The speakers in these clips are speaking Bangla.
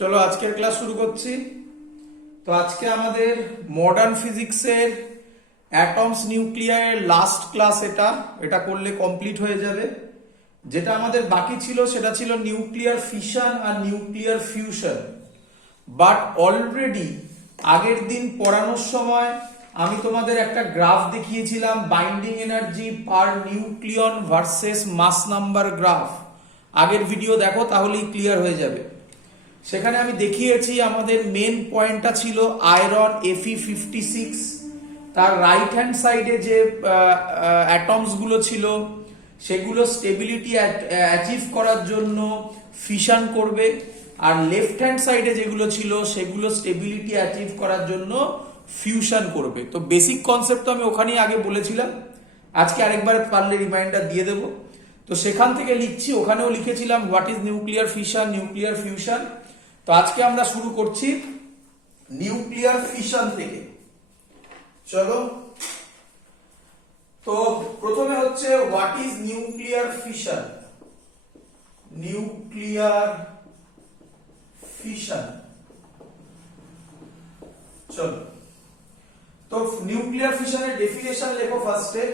চলো আজকের ক্লাস শুরু করছি। তো আজকে আমাদের মডার্ন ফিজিক্সের অ্যাটমস নিউক্লিয়ারের লাস্ট ক্লাস। এটা করলে কমপ্লিট হয়ে যাবে। যেটা আমাদের বাকি ছিল সেটা ছিল নিউক্লিয়ার ফিশন আর নিউক্লিয়ার ফিউশন। বাট অলরেডি আগের দিন পড়ানোর সময় আমি তোমাদের একটা গ্রাফ দেখিয়েছিলাম, binding energy per nucleon versus mass number graph. আগের ভিডিও দেখো, তাহলেই ক্লিয়ার হয়ে যাবে। সেখানে আমি দেখিয়েছি আমাদের মেন পয়েন্টটা ছিল আয়রন Fe56, তার রাইট হ্যান্ড সাইডে যে অ্যাটমস গুলো ছিল সেগুলো স্টেবিলিটি অ্যাচিভ করার জন্য ফিশন করবে, আর লেফট হ্যান্ড সাইডে যেগুলো ছিল সেগুলো স্টেবিলিটি অ্যাচিভ করার জন্য ফিউশন করবে। তো বেসিক কনসেপ্ট তো আমি ওখানেই আগে বলেছিলাম, আজকে আরেকবার পারলে রিমাইন্ডার দিয়ে দেবো। তো সেখান থেকে লিখছি, ওখানেও লিখেছিলাম what is nuclear fission, nuclear fusion. তো আজকে আমরা শুরু করছি নিউক্লিয়ার ফিশন থেকে। চলো, তো প্রথমে হচ্ছে what is nuclear fission. Nuclear fission, চলো তো নিউক্লিয়ার ফিশনের ডেফিনেশন লেখো ফার্স্টে।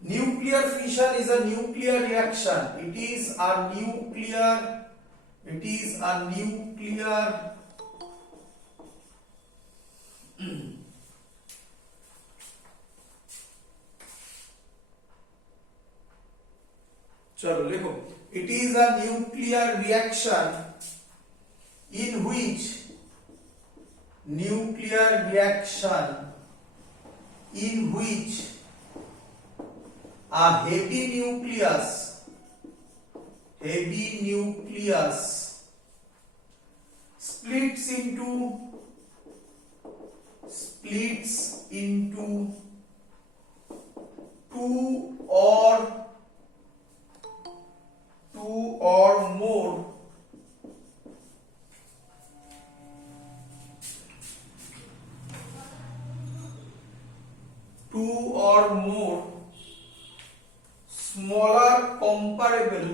Nuclear fission is a nuclear reaction. It is a nuclear चलो लिखो, it is a nuclear reaction in which a heavy nucleus splits into two or more smaller comparable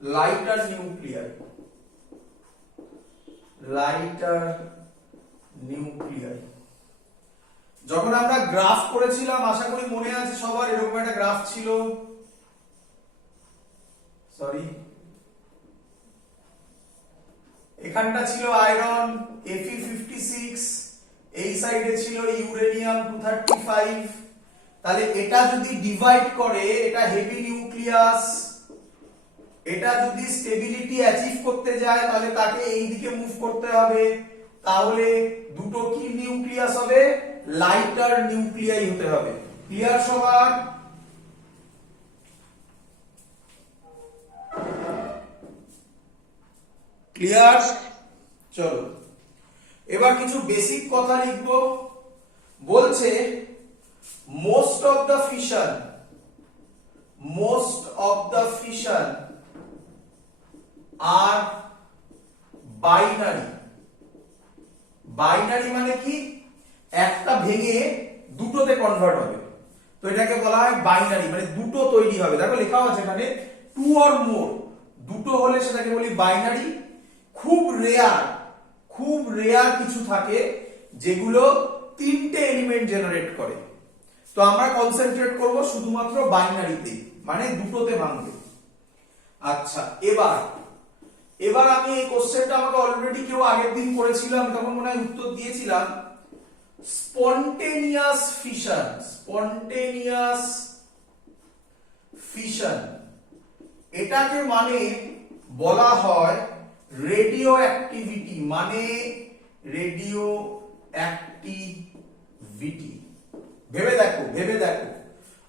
lighter nuclei। যখন আমরা গ্রাফ করেছিলাম, আশা করি মনে আছে সবার, এরকম একটা গ্রাফ ছিল। সরি, এখানটা ছিল আয়রন Fe56, এই সাইডে ছিল ইউরেনিয়াম 235। তাহলে এটা যদি ডিভাইড করে, এটা হেভি নিউক্লিয়াস, এটা যদি স্টেবিলিটি অ্যাচিভ করতে যায় তাহলে তাকে এই দিকে মুভ করতে হবে। তাহলে দুটো কি নিউক্লিয়াস হবে? লাইটার নিউক্লিয়াই হতে হবে। ক্লিয়ার সবার? ক্লিয়ার? চলো এবার কিছু বেসিক কথা লিখবো। বলছে most of the fission are binary মানে কি? একটা ভেঙে দুটোতে কনভার্ট হবে, তো এটাকে বলা হয় বাইনারি, মানে দুটো তৈরি হবে। দেখো লেখা আছে এখানে টু অর মোর, দুটো হলে সেটাকে বলি বাইনারি। খুব রেয়ার কিছু থাকে যেগুলো তিনটে এলিমেন্ট জেনারেট করে। তো আমরা কনসেন্ট্রেট করব শুধুমাত্র বাইনারিতে, মানে দুটোতে ভাঙবে। আচ্ছা, এবার আমি এই কোশ্চেনটা আমাকে অলরেডি কেউ আগের দিন করেছিলাম, তখন মনে হয় উত্তর দিয়েছিলাম। স্পন্টেনিয়াস ফিশন এটাকে মানে বলা হয় রেডিও অ্যাক্টিভিটি, ভেবে দেখো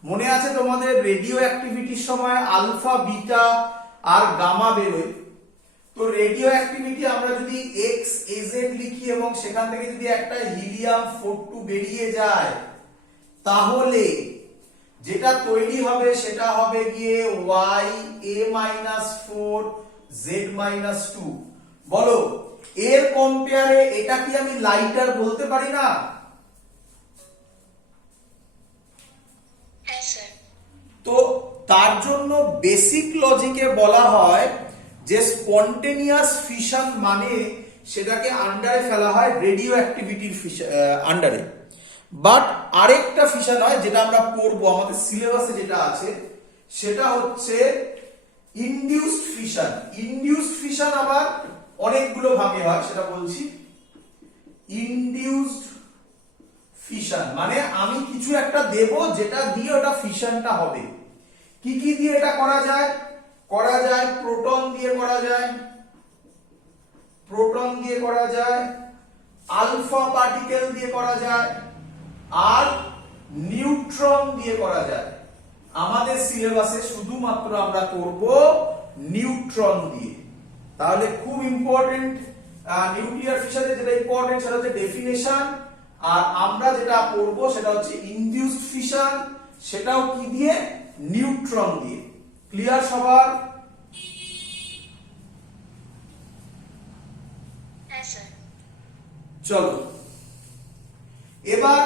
মনে আছে তোমাদের রেডিও অ্যাক্টিভিটির সময় আলফা, বিটা আর গামা বেরোয়। তো রেডিও অ্যাক্টিভিটি আমরা যদি XAZ লিখি এবং সেখান থেকে যদি একটা হিলিয়াম 42 বেরিয়ে যায়, তাহলে যেটা তৈরি হবে সেটা হবে গিয়ে y a minus 4 z minus 2। বলো এর কম্পেয়ারে এটা কি আমি লাইটার বলতে পারি না? হ্যাঁ স্যার। তো তার জন্য বেসিক লজিকে বলা হয় যে স্পন্টেনিয়াস ফিশন মানে সেটাকে আন্ডারে ফেলা হয় রেডিও অ্যাক্টিভিটির আন্ডারে। বাট আরেকটা ফিশন হয় যেটা আমরা পড়বো আমাদের সিলেবাসে যেটা আছে, সেটা হচ্ছে ইনডিউসড ফিশন। ইনডিউসড ফিশন আবার অনেকগুলো ভাগে হয়, সেটা বলছি। ইনডিউসড ফিশন মানে আমি কিছু একটা দেব যেটা দিয়ে ওটা ফিশনটা হবে। কি কি দিয়ে এটা করা যায়? করা যায় প্রোটন দিয়ে করা যায়, প্রোটন দিয়ে করা যায়, আলফা পার্টিকেল দিয়ে করা যায়, আর নিউট্রন দিয়ে করা যায়। আমাদের সিলেবাসে শুধুমাত্র আমরা করব নিউট্রন দিয়ে। তাহলে খুব ইম্পর্টেন্ট নিউক্লিয়ার ফিশনে যেটা ইম্পর্টেন্ট সেটা হচ্ছে ডেফিনেশন, আর আমরা যেটা পড়বো সেটা হচ্ছে ইনডিউসড ফিশন, সেটাও কি দিয়ে? নিউট্রন দিয়ে। ক্লিয়ার সবার? হ্যাঁ স্যার। চলো এবার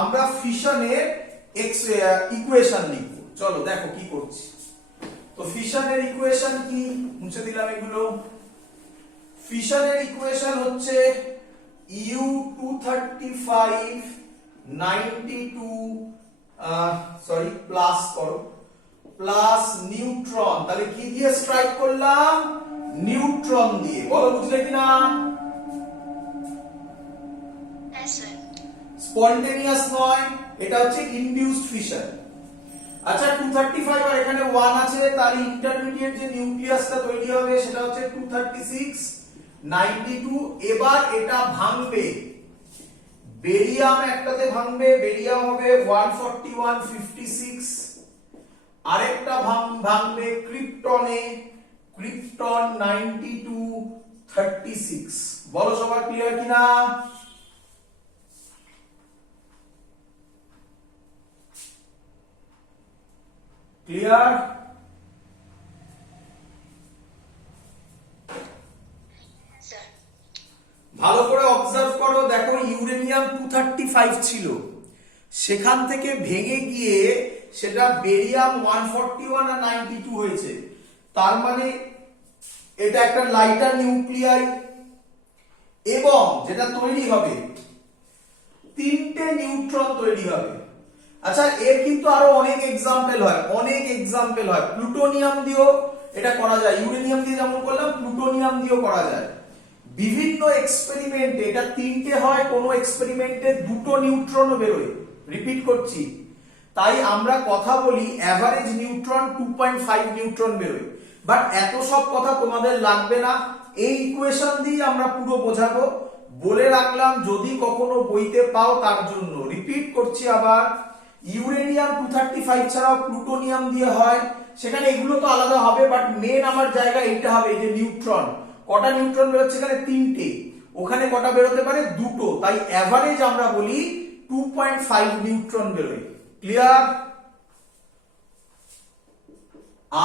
আমরা ফিশনের ইকুয়েশন লিখব। চলো দেখো কি করছি। তো ফিশনের ইকুয়েশন কি? মুছে দিলাম এগুলো। ফিশনের ইকুয়েশন হচ্ছে U235 92 সরি প্লাস করো, প্লাস নিউট্রন। তাহলে কি দিয়ে স্ট্রাইক করলাম? নিউট্রন দিয়ে। বলো বুঝলে কিনা? হ্যাঁ স্যার। স্পন্টেনিয়াস নয়, এটা হচ্ছে ইনডিউসড ফিশন। আচ্ছা 235 আর এখানে 1 আছে, তার ইন্টারমিডিয়েট যে নিউক্লিয়াসটা তৈরি হবে সেটা হচ্ছে 236 92। এবার এটা ভাঙবে, বেরিয়াম একটাতে ভাঙবে, বেরিয়াম হবে 141 56। আরেকটা ভাঙবে ক্রিপ্টনে, ক্রিপ্টন 92 36। বলো সবার ক্লিয়ার কিনা? ক্লিয়ার? ভালো করে অবজার্ভ করো, দেখো ইউরেনিয়াম 235 ছিল, সেখান থেকে ভেঙে গিয়ে সেটা বেরিয়াম 141 আর 92 হয়েছে। তার মানে এটা একটা লাইটার নিউক্লিয়াই, এবং যেটা তৈরি হবে 3টে নিউট্রন তৈরি হবে। আচ্ছা এর কিন্তু আরো অনেক এক্সাম্পল হয়, অনেক এক্সাম্পল হয়। প্লুটোনিয়াম দিয়েও এটা করা যায়, ইউরেনিয়াম দিয়ে যেমন করলাম প্লুটোনিয়াম দিয়েও করা যায়। বিভিন্ন এক্সপেরিমেন্টে এটা 3টে হয়, কোনো এক্সপেরিমেন্টে 2টো নিউট্রনও বেরোয়। রিপিট করছি, তাই আমরা কথা বলি অ্যাভারেজ নিউট্রন 2.5 নিউট্রন বেরোয়। বাট এত সব কথা তোমাদের লাগবে না, এই ইকুয়েশন দিয়ে আমরা পুরো বোঝাবো। বলে রাখলাম যদি কখনো বইতে পাও তার জন্য। রিপিট করছি আবার, ইউরেনিয়াম 235 ছাড়াও প্লুটোনিয়াম দিয়ে হয়, সেখানে এগুলো তো আলাদা হবে, বাট মেন আমার জায়গা এইটা হবে, এই যে নিউট্রন। কটা নিউট্রন বেরোচ্ছে এখানে? 3টে। ওখানে কটা বেরোতে পারে? 2টো। তাই অ্যাভারেজ আমরা বলি 2.5 নিউট্রন বেরোয়। ক্লিয়ার?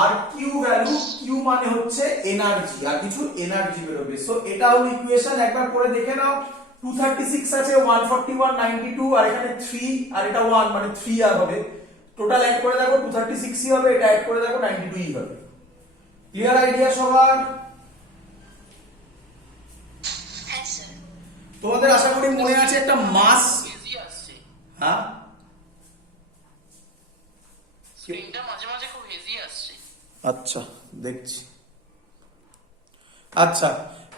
আর কিউ ভ্যালু, কিউ মানে হচ্ছে এনার্জি, আর কিছু এনার্জি বেরোবে। সো এটা হলো ইকুয়েশন, একবার করে দেখে নাও। 236 আছে, 141 92, আর এখানে 3 আর এটা 1 মানে 3 আর হবে। টোটাল অ্যাড করে দেখো 236 ই হবে, এটা অ্যাড করে দেখো 92 ই হবে। ক্লিয়ার আইডিয়া সবার? হ্যাঁ স্যার। তোমাদের আশা করি মনে আছে একটা মাস। হ্যাঁ স্ক্রিনটা মাঝে মাঝে খুব হেজি আসছে। আচ্ছা দেখছি। আচ্ছা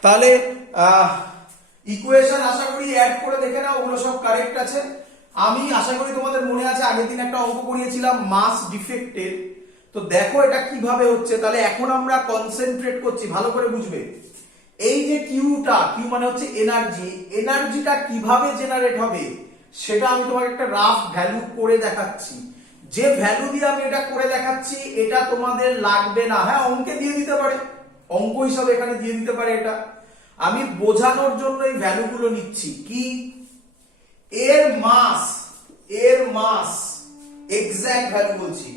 তাহলে ইকুয়েশন আশা করি অ্যাড করে দেখে নাও, ওগুলো সব কারেক্ট আছে। আমি আশা করি তোমাদের মনে আছে আগের দিন একটা অঙ্ক করিয়েছিলাম মাস ডিফেক্টের। তো দেখো এটা কিভাবে হচ্ছে। তাহলে এখন আমরা কনসেন্ট্রেট করছি, ভালো করে বুঝবে। এই যে কিউটা, কিউ মানে হচ্ছে এনার্জি, এনার্জিটা কিভাবে জেনারেট হবে সেটা আমি তোমাকে একটা রাফ ভ্যালু করে দেখাচ্ছি। যে ভ্যালু দিয়ে আমি এটা করে দেখাচ্ছি এটা তোমাদের লাগবে না, হ্যাঁ অঙ্কে দিয়ে দিতে পারে, অঙ্ক হিসাবে এখানে দিয়ে দিতে পারে। এটা আমি বোঝানোর জন্য এই ভ্যালুগুলো নিচ্ছি। কি? এর মাস এক্সাক্ট ভ্যালু বলছি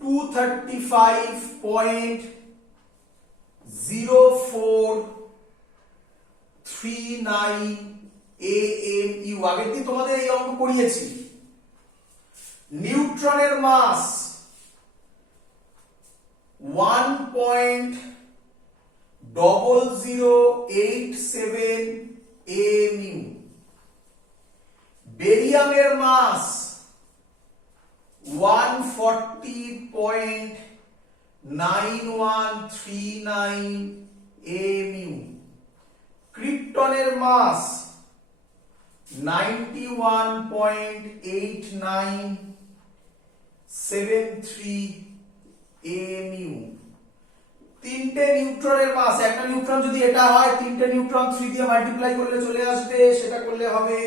235.0439 AMU। আগের দিন তোমাদের এই অঙ্ক করিয়েছি। নিউট্রনের মাস 1.0087 AMU। বেরিয়ামের মাস 140.9139 AMU। ক্রিপ্টনের মাস 91.8973 AMU। তিনটে নিউট্রনের মাস, একটা নিউট্রন যদি এটা হয়, তিনটে নিউট্রন 3 দিয়ে মাল্টিপ্লাই করলে চলে আসবে, সেটা করলে হবে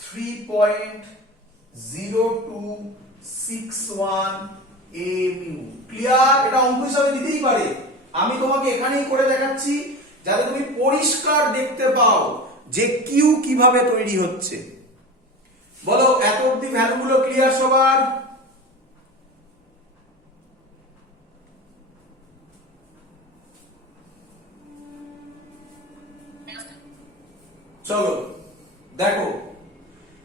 3.0261 AMU। ক্লিয়ার? এটা অঙ্ক হিসাবে দিতেই পারে, আমি তোমাকে এখানেই করে দেখাচ্ছি যাতে তুমি পরিষ্কার দেখতে পাও যে কিউ কিভাবে তৈরি হচ্ছে। বলো এত অবধি ভ্যালুগুলো ক্লিয়ার সবার? চলো দেখো,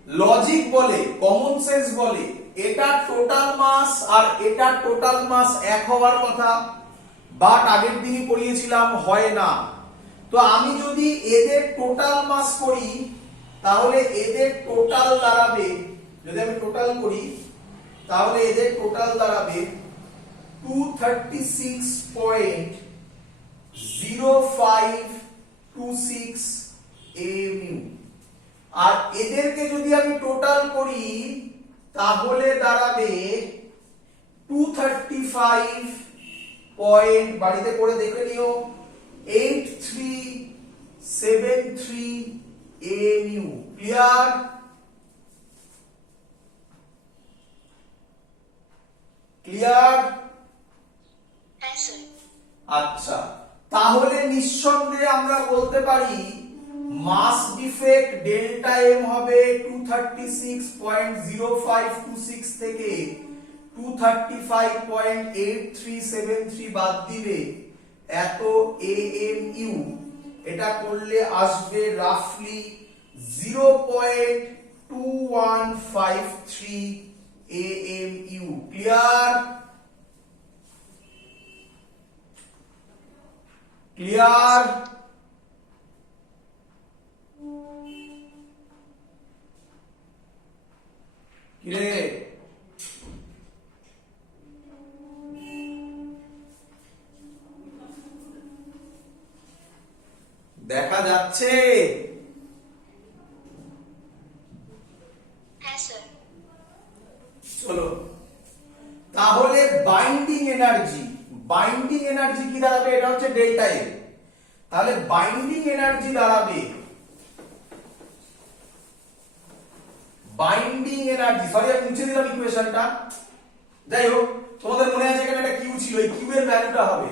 লজিক বলে, কমন সেন্স বলে এটা টোটাল মাস আর এটা টোটাল মাস এক হওয়ার কথা, বাট আগের দিনই পড়িয়েছিলাম হয় না। তো আমি যদি এদের টোটাল মাস করি তাহলে এদের টোটাল দাঁড়াবে, যদি আমি টোটাল করি তাহলে এদের টোটাল দাঁড়াবে 236.0526 AMU। আর এদেরকে যদি আমি টোটাল করি তাহলে দাঁড়াবে 235 পয়েন্ট, বাড়িতে করে দেখে নিও, 8373 AMU। ক্লিয়ার? ক্লিয়ার? হ্যাঁ স্যার। আচ্ছা, তাহলে নিঃসন্দেহে আমরা বলতে পারি মাস ডিফেক্ট ডেল্টা এম হবে 236.0526 থেকে 235.8373 বাদ দিবে এত AMU। এটা করলে আসবে রাফলি 0.2153 AMU। ক্লিয়ার? ক্লিয়ার? কিরে দেখা যাচ্ছে? হ্যাঁ স্যার। চলো তাহলে বাইন্ডিং এনার্জি, বাইন্ডিং এনার্জি কি দাঁড়াবে? এটা হচ্ছে ডেল্টা এ। তাহলে বাইন্ডিং এনার্জি দাঁড়াবে, বাইন্ডিং এনার্জি, সরি আমি মুছে দিলাম ইকুয়েশনটা, যাই হোক তোমাদের মনে আছে এখানে একটা কিউ ছিল, এই কিউ এর ভ্যালুটা হবে,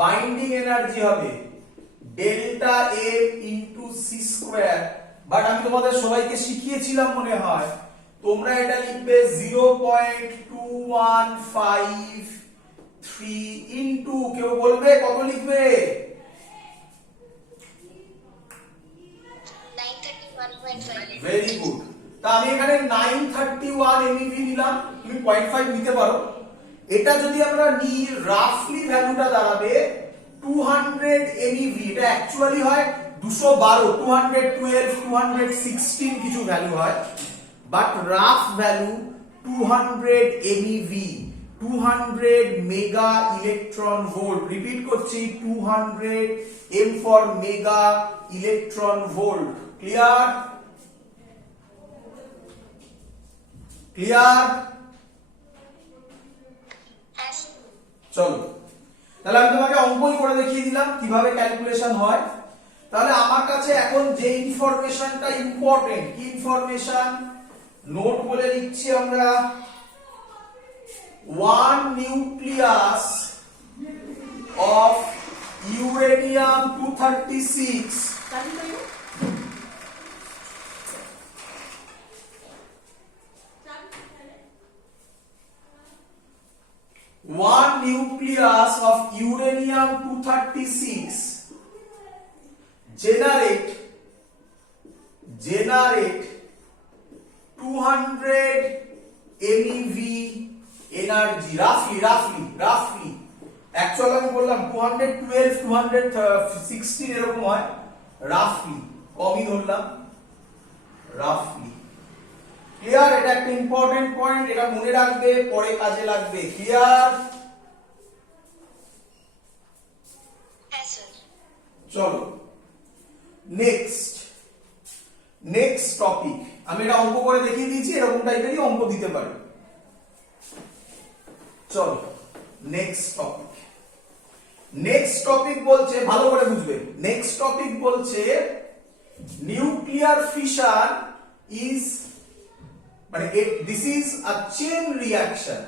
বাইন্ডিং এনার্জি হবে delta F into C square. But আমি তোমাদের সবাইকে শিখিয়েছিলাম মনে হয়, তোমরা এটা লিখবে 0.2153 ইনটু, কেউ বলবে কত লিখবে? 931.5। Very good. তা আমি এখানে 931 MeV নিলাম, তুমি 0.5 নিতে পারো। এটা যদি আমরা নিই রাফলি ভ্যালুটা দাঁড়াবে 200 MeV। এটা অ্যাকচুয়ালি হয় 212, 212, 216 কিছু ভ্যালু হয়, but rough value 200 MeV, 200 mega electron volt. Repeat করছি, 200 M for mega electron volt. Clear? Clear? হ্যাঁ স্যার। চলো তাহলে আমি তোমাকে অঙ্কই করে দেখিয়ে দিলাম কিভাবে ক্যালকুলেশন হয়। তাহলে আমার কাছে এখন যে ইনফরমেশনটা ইম্পর্টেন্ট, কি ইনফরমেশন নোট বলে লিখছি আমরা, 1 nucleus of uranium 236 1 one nucleus of uranium 236 generate 200 MeV energy roughly actual আমি বললাম 212 216 এরকম হয়, রাফলি কমই ধরলাম, রাফলি। ক্লিয়ার? এটা একটা ইম্পর্টেন্ট পয়েন্ট, এটা মনে রাখবে, পরে কাজে লাগবে। ক্লিয়ার? হ্যাঁ স্যার। চলো নেক্সট টপিক। আমি এটা অঙ্ক করে দেখিয়ে দিয়েছি, এরকম টাইপেরই অঙ্ক দিতে পারে। চলো নেক্সট টপিক বলছে, ভালো করে বুঝবে, নেক্সট টপিক বলছে নিউক্লিয়ার ফিশন ইজ মানে this is a chain reaction.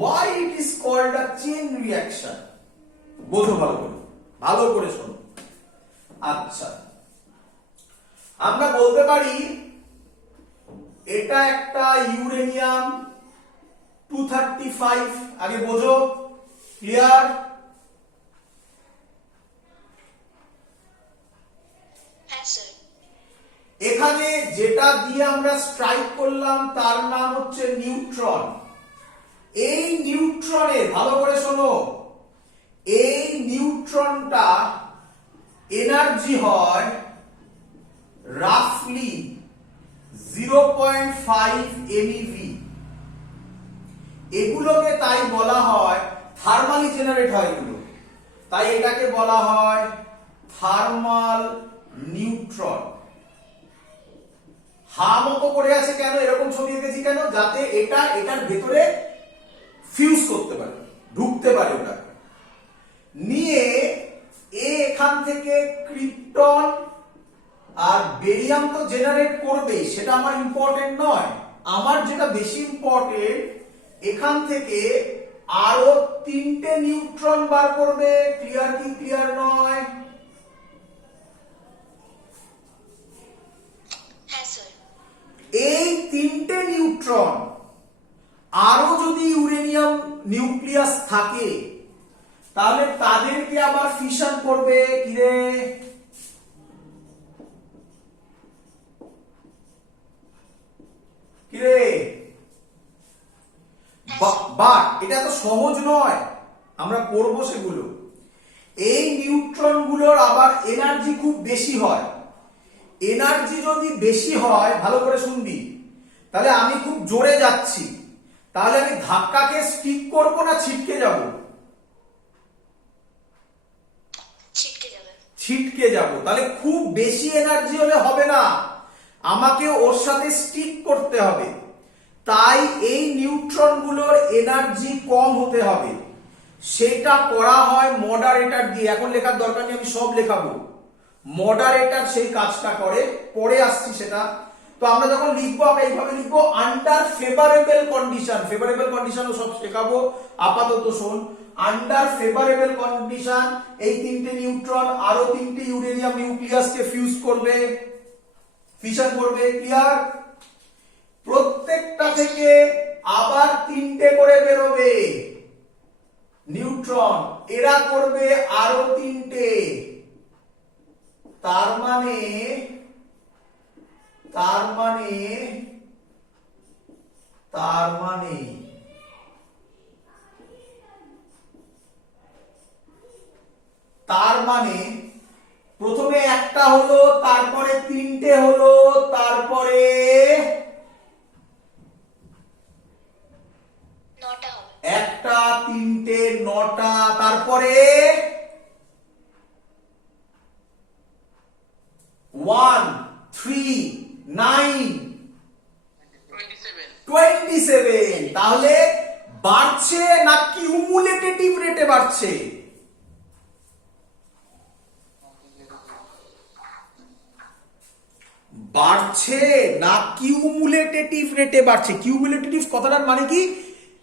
Why it is called a chain reaction? বোঝো ভালো করে শোনো। আচ্ছা, আমরা বলতে পারি এটা একটা ইউরেনিয়াম 235, আগে বোঝো। ক্লিয়ার? হ্যাঁ স্যার। এখানে যেটা দিয়ে আমরা স্ট্রাইক করলাম তার নাম হচ্ছে নিউট্রন। এই নিউট্রনের, ভালো করে শোনো, এই নিউট্রনটা এনার্জি হয় রাফলি 0.5 MeV। এগুলোকে তাই বলা হয়, থার্মালি জেনারেট হয় এগুলো, তাই এটাকে বলা হয় থার্মাল নিউট্রন। হা মতো করে আছে কেন, এরকম ছবি এঁকেছি কেন, যাতে এটা এটার ভেতরে ফিউজ করতে পারে, ঢুকতে পারে। ওটা নিয়ে এখান থেকে ক্রিপ্টন আর বেরিয়াম তো জেনারেট করবে, সেটা আমার ইম্পর্টেন্ট নয়। আমার যেটা বেশি ইম্পর্টেন্ট, এখান থেকে আরো 3টে নিউট্রন বার করবে। ক্লিয়ার কি ক্লিয়ার নয়? হ্যাঁ স্যার। এই 3টে নিউট্রন আরো যদি ইউরেনিয়াম নিউক্লিয়াস থাকে, তাহলে তাদেরকে আবার ফিশন করবে। কিরে বাট এটা তো সহজ নয়, আমরা করবো সেগুলো। এই নিউট্রন গুলোর আবার এনার্জি খুব বেশি হয়। এনার্জি যদি বেশি হয়, ভালো করে শুনবি, তাহলে আমি খুব জোরে যাচ্ছি, তাহলে আমি ধাক্কাকে স্টিক করবো না ছিটকে যাব? ছিটকে যাব। তাহলে খুব বেশি এনার্জি হলে হবে না, আমাকে ওর সাথে স্টিক করতে হবে। তাই এই নিউট্রন গুলোর এনার্জি কম হতে হবে, সেটা করা হয় মডারেটর দিয়ে। এখন লেখার দরকার নেই, আমি সব লেখাবো। মডারেটর সেই কাজটা করে, পরে আসছি সেটা। তো আমরা যখন লিখবো, আমরা এইভাবে লিখবো, আন্ডার ফেভারেবল কন্ডিশন। ফেভারেবল কন্ডিশনও সব শেখাবো, আপাতত শোন। আন্ডার ফেভারেবল কন্ডিশন এই 3টে নিউট্রন আরো 3টে ইউরেনিয়াম নিউক্লিয়াসকে ফিউজ করবে, ফিশন করবে। ক্লিয়ার? প্রত্যেকটা থেকে আবার 3টে করে বেরোবে নিউট্রন, এরা করবে আরো 3টে। তার মানে প্রথমে একটা হলো, তারপরে 3টে হলো, তারপরে 9টা হবে। 1টা 3টে 9টা, তারপরে 1 3 9 27। তাহলে বাড়ছে না কিউমুলেটিভ রেটে বাড়ছে? বাড়ছে না কিউমুলেটিভ রেটে বাড়ছে? কিউমুলেটিভ কথাটার মানে কি?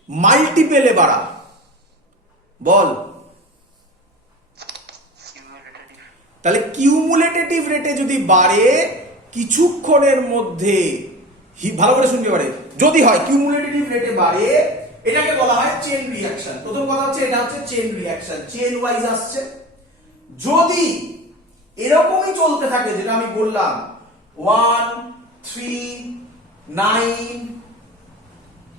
মাল্টিপেলে বাড়া। বল। তাহলে কিউমুলেটিভ রেটে যদি বাড়ে, কিছুক্ষণের মধ্যে ভালো করে শুনবে এবারে, যদি হয় কিউমুলেটিভ রেটে বাড়ে এটাকে বলা হয় চেন রিঅ্যাকশন। প্রথম কথা হচ্ছে এটা হচ্ছে চেন রিঅ্যাকশন, চেন ওয়াইজ আসছে। যদি এরকমই চলতে থাকে যেটা আমি বললাম 1 3 9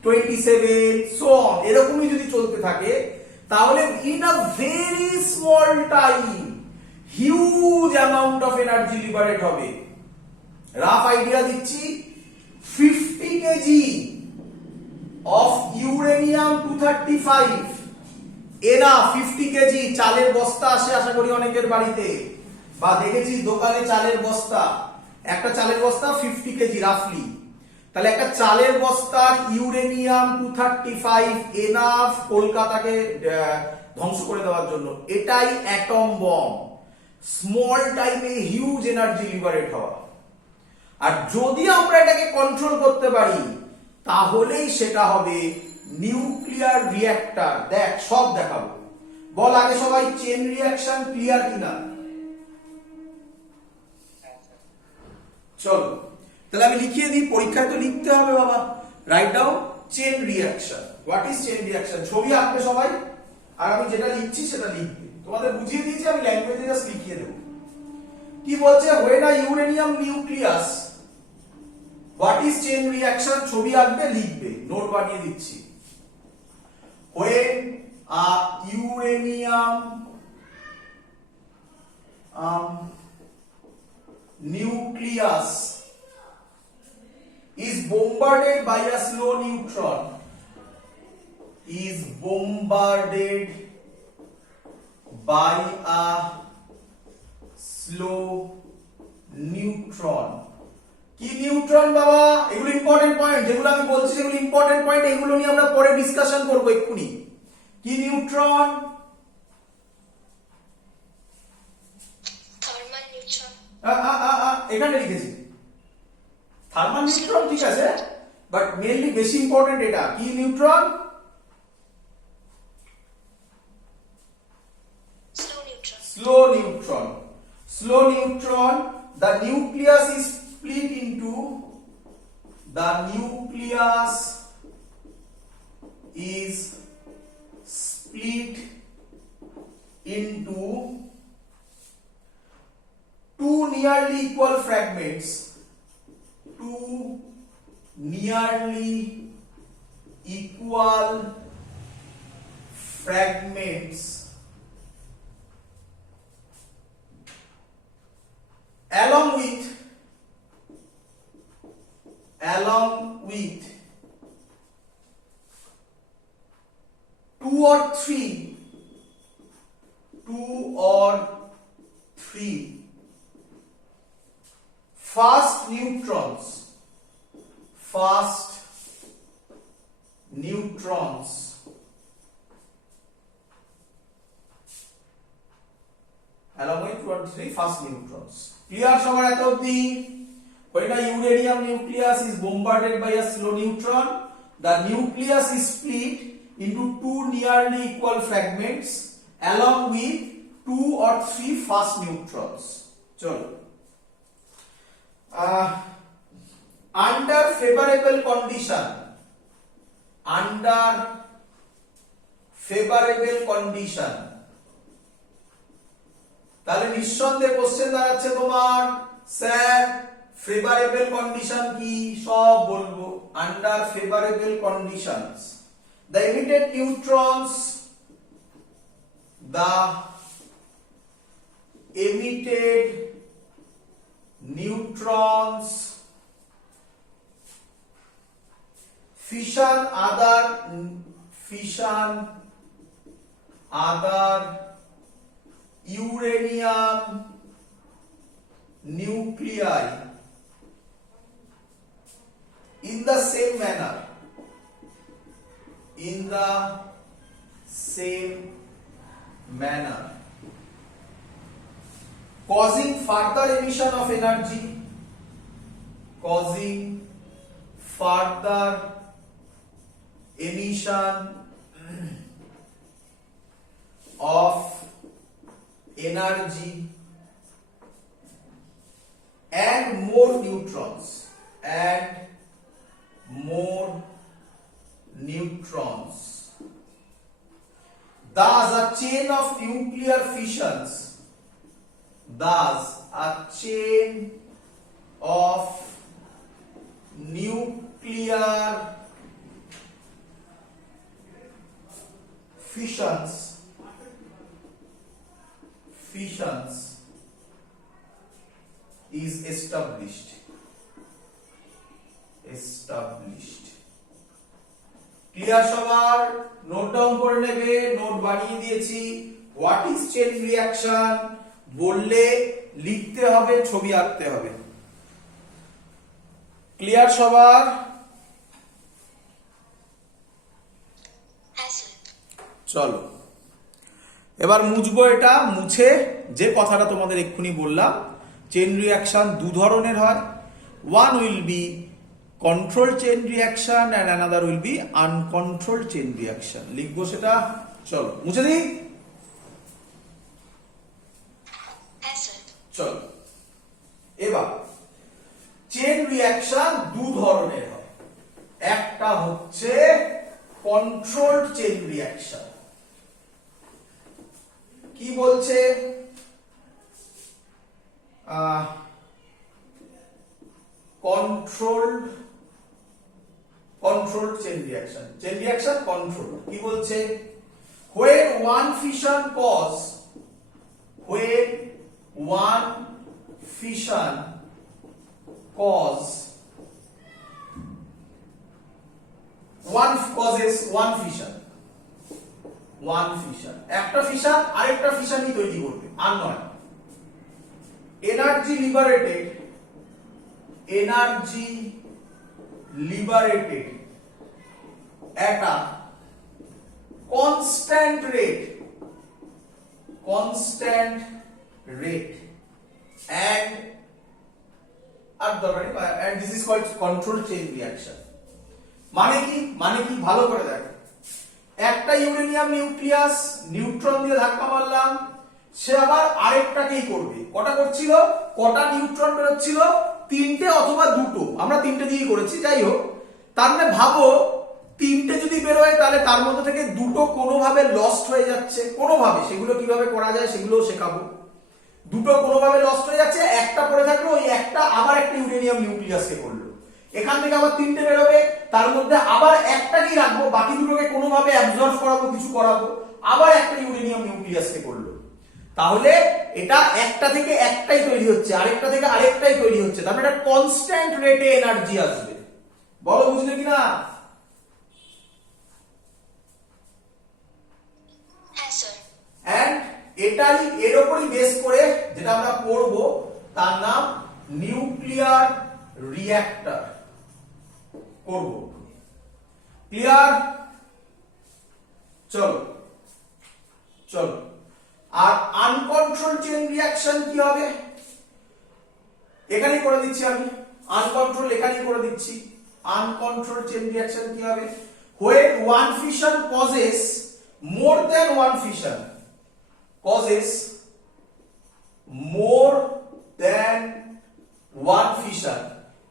27 সো অন, এরকমই যদি চলতে থাকে তাহলে in a very small time huge amount of energy liberate হবে। রাফ আইডিয়া দিচ্ছি, 50 কেজি অফ ইউরেনিয়াম 235 এরা 50 কেজি চালের বস্তা আসে আশা করি অনেকের বাড়িতে, বা দেখেছি দোকানে চালের বস্তা, একটা চালের বস্তা 50 কেজি রাফলি। তাহলে একটা চালের বস্তার ইউরেনিয়াম 235 এনাফ কলকাতাকে ধ্বংস করে দেওয়ার জন্য। এটাই অ্যাটম বম, স্মল টাইমে হিউজ এনার্জি লিবারেট হওয়া। আর যদি আমরা এটাকে কন্ট্রোল করতে পারি তাহলেই সেটা হবে নিউক্লিয়ার রিঅ্যাক্টর। দেখ সব দেখাবো, বল আগে সবাই চেন রিঅ্যাকশন ক্লিয়ার কিনা। চলো তাহলে আমি লিখিয়ে দিই, পরীক্ষায় তো লিখতে হবে বাবা। Write down chain reaction. What is chain reaction? ছবি আঁকবে সবাই, আর আমি যেটা লিখছি সেটা লিখবে। তোমাদের বুঝিয়ে দিয়েছি, আমি ল্যাঙ্গুয়েজে জাস্ট লিখিয়ে দেবো। কি বলছে? When a uranium nucleus, what is chain reaction? ছবি আঁকবে, লিখবে, নোট বানিয়ে দিচ্ছি। When a uranium nucleus is bombarded by a slow neutron, is bombarded by a slow neutron. কি নিউট্রন বাবা? এগুলো ইম্পর্টেন্ট পয়েন্ট, যেগুলো আমি বলছি সেগুলো ইম্পর্টেন্ট পয়েন্ট, এগুলো নিয়ে আমরা পরে ডিসকাশন করব এক্ষুনি। কি নিউট্রন? Thermal neutron. এখানে লিখেছি থার্মাল নিউট্রন, ঠিক আছে, বাট মেইনলি বেশি ইম্পর্টেন্ট এটা। কি neutron? Slow neutron. Slow neutron. Slow neutron, the nucleus is split into, the nucleus is split into two nearly equal fragments, two nearly equal fragments along with two or three fast neutrons along with 2 or 3 fast neutrons. Clear সবার এত অবধি? When a uranium nucleus is bombarded by a slow neutron, the nucleus is split into two nearly equal fragments along with 2 or 3 fast neutrons. চলো, under favorable condition, তাহলে নিঃসন্দেহে কোশ্চেন দাঁড়াচ্ছে তোমার, স্যার ফেভারেবল কন্ডিশন কি? সব বলবো। Under favourable conditions the emitted neutrons fission other uranium nuclei in the same manner, causing further emission of energy, and more neutrons chain of nuclear fissions, thus a chain of nuclear fissions is established. Clear সবার? নোট ডাউন করে নেবে, নোট বানিয়ে দিয়েছি। হোয়াট ইজ চেইন রিঅ্যাকশন বললে লিখতে হবে, ছবি আঁকতে হবে। ক্লিয়ার সবার? হ্যাঁ স্যার। চলো এবার মুছবো। এটা মুছে যে কথাটা তোমাদের এক্ষুনি বললাম, চেইন রিঅ্যাকশন দু ধরনের হয়। One will be control chain reaction and another will be uncontrolled chain reaction. লিখবো সেটা, চলো মুছে দিই। হ্যাঁ স্যার। চলো এবার চেইন রিঅ্যাকশন দু ধরনের হয়। একটা হচ্ছে কন্ট্রোলড চেইন রিঅ্যাকশন। কি বলছে? Controlled chain reaction. Chain reaction control. কি বলছে? when one fission cause one fission একটা ফিশন আরেকটা ফিশনই তৈরি করবে, আর নয়। Energy liberated at a constant rate and this is called controlled chain reaction. মানে কি ভালো করে দেখো। একটা ইউরেনিয়াম নিউক্লিয়াস নিউট্রন দিয়ে ধাক্কা মারলাম, সে আবার আরেকটাকেই করবে। কটা করছিল? কটা নিউট্রন বেরোচ্ছিল? তিনটে অথবা দুটো। আমরা তিনটে দিয়েই করেছি, যাই হোক। তার মানে ভাবো তিনটে যদি বেরোয় তাহলে তার মধ্যে থেকে দুটো কোনোভাবে লস্ট হয়ে যাচ্ছে, কোনোভাবে। সেগুলো কিভাবে করা যায় সেগুলোও শেখাবো। দুটো কোনোভাবে লস্ট হয়ে যাচ্ছে, একটা পড়ে থাকলো, ওই একটা আবার একটা ইউরেনিয়াম নিউক্লিয়াসকে করলো। এখান থেকে আবার তিনটে বেরোবে, তার মধ্যে আবার একটাকেই রাখবো, বাকি দুটোকে কোনোভাবে অ্যাবজর্ব করাবো, কিছু করাবো, আবার একটা ইউরেনিয়াম নিউক্লিয়াসকে করলো। তাহলে এটা একটা থেকে একটাই তৈরি হচ্ছে, আরেকটা থেকে আরেকটাই তৈরি হচ্ছে। তার মানে এটা কনস্ট্যান্ট রেটে এনার্জি আসবে। বলো বুঝলে কিনা? হ্যাঁ স্যার। এন্ড এর উপরই বেস করে যেটা আমরা পড়বো তার নাম নিউক্লিয়ার রিঅ্যাক্টর করব। ক্লিয়ার? চলো আর আনকন্ট্রোল চেইন রিঅ্যাকশন কি হবে? এখানেই করে দিচ্ছি আমি। আনকন্ট্রোল এখানেই করে দিচ্ছি। আনকন্ট্রোল চেইন রিঅ্যাকশন কি হবে? when one fission causes more than one fission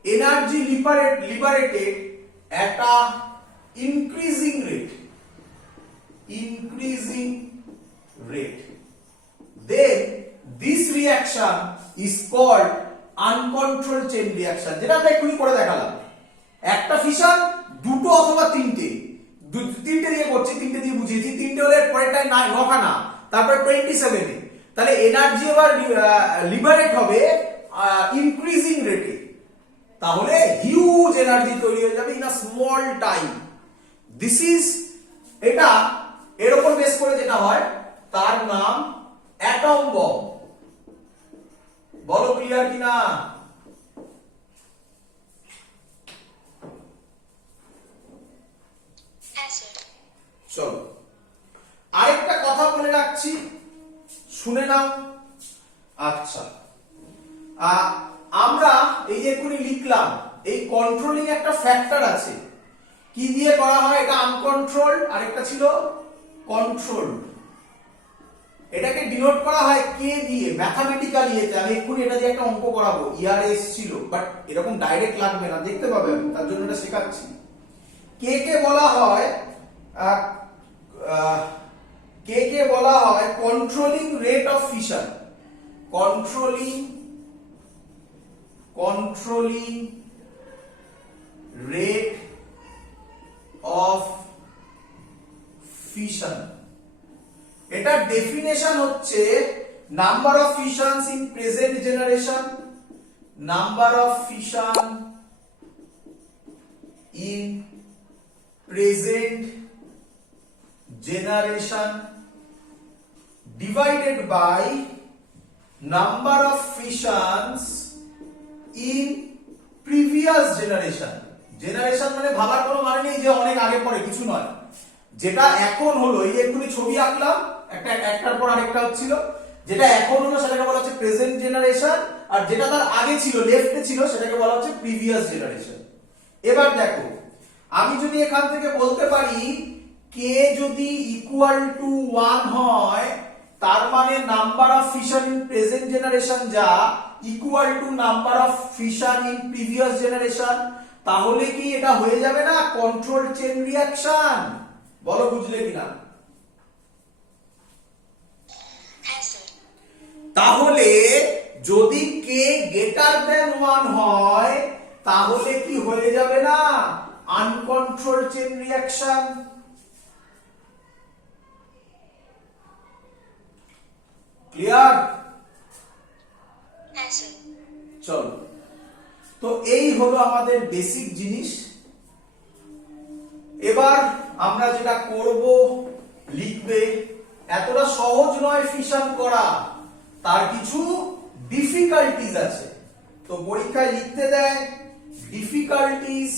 energy liberated at a increasing rate, then this reaction is called uncontrolled chain reaction. যেটা আমরা এক্ষুনি করে দেখালাম। একটা ফিশন দুটো অথবা তিনটে দিয়ে করছি, তিনটে দিয়ে বুঝিয়েছি। তিনটে হলে পরেরটায় 9খানা, তারপরে 27 এ। তাহলে এনার্জি এবার লিবারেট হবে ইনক্রিজিং রেটে। তাহলে হিউজ এনার্জি তৈরি হয়ে যাবে in a small time. This is এটা এর উপর বেস করে যেটা হয় তার নাম অ্যাটম বম। বলো ক্লিয়ার কিনা? চলো আরেকটা কথা বলে রাখছি, শুনে নাও। আচ্ছা, আমরা এই যে এক্ষুনি লিখলাম, এই কন্ট্রোলিং একটা ফ্যাক্টর আছে। কি দিয়ে করা হয়? এটা আনকন্ট্রোলড, আরেকটা ছিল কন্ট্রোলড। এটাকে ডিনোট করা হয় কে দিয়ে? ম্যাথমেটিক্যালি। এতে আমি এক্ষুনি এটা দিয়ে একটা অঙ্ক করাবো, ইয়ারএস ছিল, বাট এরকম ডাইরেক্ট লাগবে না, দেখতে পাবে, তার জন্য এটা শেখাচ্ছি। কে বলা হয় কে কে বলা হয় controlling rate of fission, controlling rate of fission. এটার ডেফিনেশন হচ্ছে number of fissions in present generation, number of fission in present generation divided by number of fissions in previous generation। Generation মানে ভাবার কোনো মানে নেই যে অনেক আগে পরে, কিছু নয়, যেটা এখন হলো, এই এক্ষুনি ছবি আঁকলাম একটার পর আরেকটা হচ্ছিল, যেটা এখন হলো সেটাকে বলা হচ্ছে প্রেজেন্ট জেনারেশন, আর যেটা তার আগে ছিল লেফটে ছিল সেটাকে বলা হচ্ছে প্রিভিয়াস জেনারেশন। এবার দেখো, আমি যদি এখান থেকে বলতে পারি কে যদি ইকুয়াল টু 1 হয়, তার মানে number of fission in present generation যা equal to number of fission in previous generation, তাহলে কি এটা হয়ে যাবে না কন্ট্রোল চেইন রিঅ্যাকশন? বলো বুঝলে কিনা? হ্যাঁ স্যার। তাহলে যদি কে গ্রেটার দেন 1 হয়, তাহলে কি হয়ে যাবে না আনকন্ট্রোল চেইন রিঅ্যাকশন? ক্লিয়ার? হ্যাঁ স্যার। চলো, তো এই হলো আমাদের বেসিক জিনিস। এবার আমরা যেটা করব, লিখবে, এতটা সহজ নয় ফিশন করা, তার কিছু ডিফিকাল্টিজ আছে। তো পরীক্ষায় লিখতে দেয় difficulties,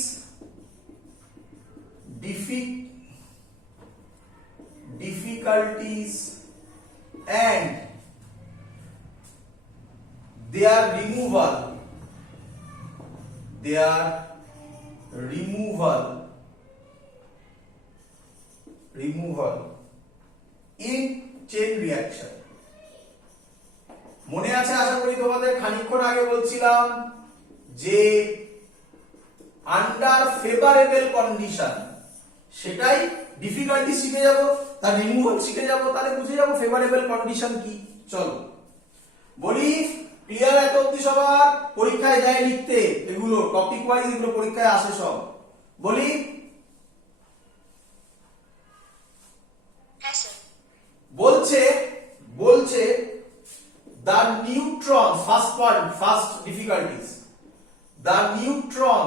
and their removal in chain reaction। মনে আছে আশা করি তোমাদের, খানিকক্ষণ আগে বলছিলাম যে আন্ডার ফেভারেবল কন্ডিশন, সেটাই ডিফিকাল্টি শিখে যাব, তার রিমুভাল শিখে যাব, তাহলে বুঝে যাব ফেভারেবল কন্ডিশন কি। চলো বলি, ক্লিয়ার এত অবধি সবার? পরীক্ষায় দেয় লিখতে, এগুলো টপিক ওয়াইজ, এগুলো পরীক্ষায় আসে সব। বলি হ্যাঁ স্যার। বলছে the neutrons, first difficulties, the neutrons